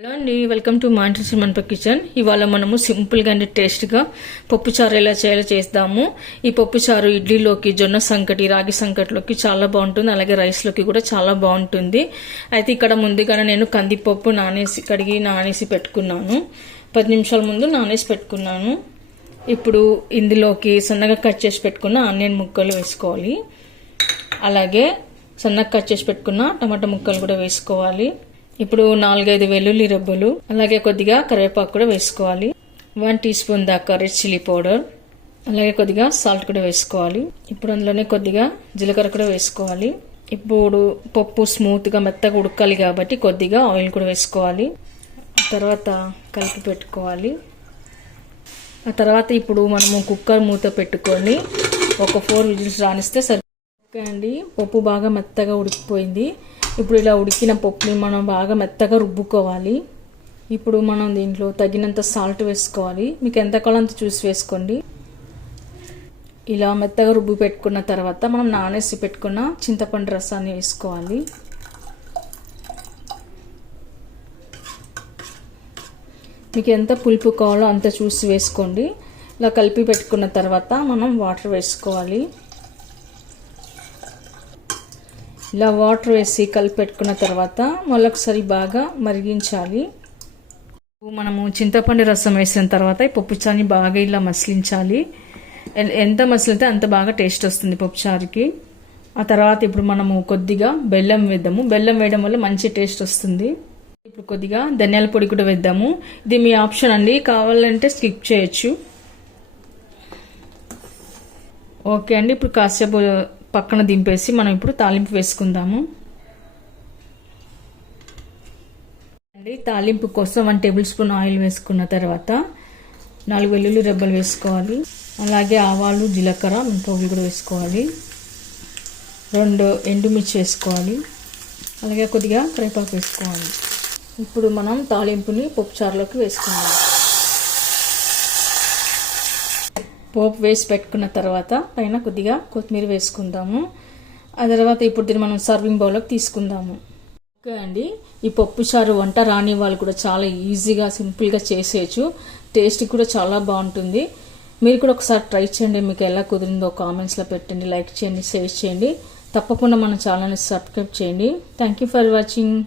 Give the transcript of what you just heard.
Hello అండి, welcome to మాంట్రస్ మనప kitchen. ఇవాళ మనము సింపుల్గా అండ్ టేస్ట్గా పప్పుచారు ఎలా చేయాలో చేస్తాము. ఈ పప్పుచారు ఇడ్లీలోకి, జొన్న సంకటి, రాగి సంకటిలోకి చాలా బాగుంటుంది. అలాగే రైస్లోకి కూడా చాలా బాగుంటుంది. అయితే ఇక్కడ ముందుగానే నేను కందిపప్పు కడిగి నానేసి పెట్టుకున్నాను. 10 నిమిషాల ముందు నానేసి పెట్టుకున్నాను. ఇప్పుడు ఇందులోకి సన్నగా కట్ చేసి పెట్టుకున్న ఆనియన్ ముక్కలు వేసుకోవాలి. అలాగే సన్నగా కట్ చేసి పెట్టుకున్న టమాటా ముక్కలు కూడా వేసుకోవాలి. ఇప్పుడు 4-5 వెల్లుల్లి రెబ్బలు, అలాగే కొద్దిగా కరివేపాకు కూడా వేసుకోవాలి. 1 టీ స్పూన్ దాకా రెడ్ చిల్లీ పౌడర్, అలాగే కొద్దిగా సాల్ట్ కూడా వేసుకోవాలి. ఇప్పుడు అందులోనే కొద్దిగా జీలకర్ర కూడా వేసుకోవాలి. ఇప్పుడు పప్పు స్మూత్గా మెత్తగా ఉడకాలి కాబట్టి కొద్దిగా ఆయిల్ కూడా వేసుకోవాలి. తర్వాత కలిపి పెట్టుకోవాలి. ఆ తర్వాత ఇప్పుడు మనము కుక్కర్ మూత పెట్టుకొని ఒక 4 విజిల్స్ రానిస్తే సరి. ఓకే అండి, పప్పు బాగా మెత్తగా ఉడికిపోయింది. ఇప్పుడు ఇలా ఉడికిన పప్పుని మనం బాగా మెత్తగా రుబ్బుకోవాలి. ఇప్పుడు మనం దీంట్లో తగినంత సాల్ట్ వేసుకోవాలి. మీకు ఎంత కావాలో అంత చూసి వేసుకోండి. ఇలా మెత్తగా రుబ్బు పెట్టుకున్న తర్వాత మనం నానేసి పెట్టుకున్న చింతపండు రసాన్ని వేసుకోవాలి. మీకు ఎంత పులుపు కావాలో అంత చూసి వేసుకోండి. ఇలా కలిపి పెట్టుకున్న తర్వాత మనం వాటర్ వేసుకోవాలి. ఇలా వాటర్ వేసి కలిపి పెట్టుకున్న తర్వాత మళ్ళొకసారి బాగా మరిగించాలి. మనము చింతపండు రసం వేసిన తర్వాత ఈ పప్పుచారుని బాగా ఇలా మసిలించాలి. ఎంత మసిలితే అంత బాగా టేస్ట్ వస్తుంది పప్పుచారుకి. ఆ తర్వాత ఇప్పుడు మనము కొద్దిగా బెల్లం వేద్దాము. బెల్లం వేయడం వల్ల మంచి టేస్ట్ వస్తుంది. ఇప్పుడు కొద్దిగా ధనియాల పొడి కూడా వేద్దాము. ఇది మీ ఆప్షన్ అండి, కావాలంటే స్కిప్ చేయొచ్చు. ఓకే అండి, ఇప్పుడు కాసేపు పక్కన దింపేసి మనం ఇప్పుడు తాలింపు వేసుకుందాము. అండి, తాలింపు కోసం 1 టేబుల్ స్పూన్ ఆయిల్ వేసుకున్న తర్వాత 4 వెల్లుల్లి రెబ్బలు వేసుకోవాలి. అలాగే ఆవాలు, జీలకర్ర పౌడర్ కూడా వేసుకోవాలి. 2 ఎండుమిర్చి వేసుకోవాలి. అలాగే కొద్దిగా కరివేపాకు వేసుకోవాలి. ఇప్పుడు మనం తాలింపుని పప్పుచారులోకి వేసుకుందాం. పోపు వేసి పెట్టుకున్న తర్వాత పైన కొద్దిగా కొత్తిమీర వేసుకుందాము. ఆ తర్వాత ఇప్పుడు దీన్ని మనం సర్వింగ్ బౌల్లోకి తీసుకుందాము. ఓకే అండి, ఈ పప్పుచారు వంట రాని వాళ్ళు కూడా చాలా ఈజీగా సింపుల్గా చేసేయచ్చు. టేస్ట్ కూడా చాలా బాగుంటుంది. మీరు కూడా ఒకసారి ట్రై చేయండి. మీకు ఎలా కుదిరిందో కామెంట్స్లో పెట్టండి, లైక్ చేయండి, షేర్ చేయండి. తప్పకుండా మన ఛానల్ని సబ్స్క్రైబ్ చేయండి. Thank you for watching.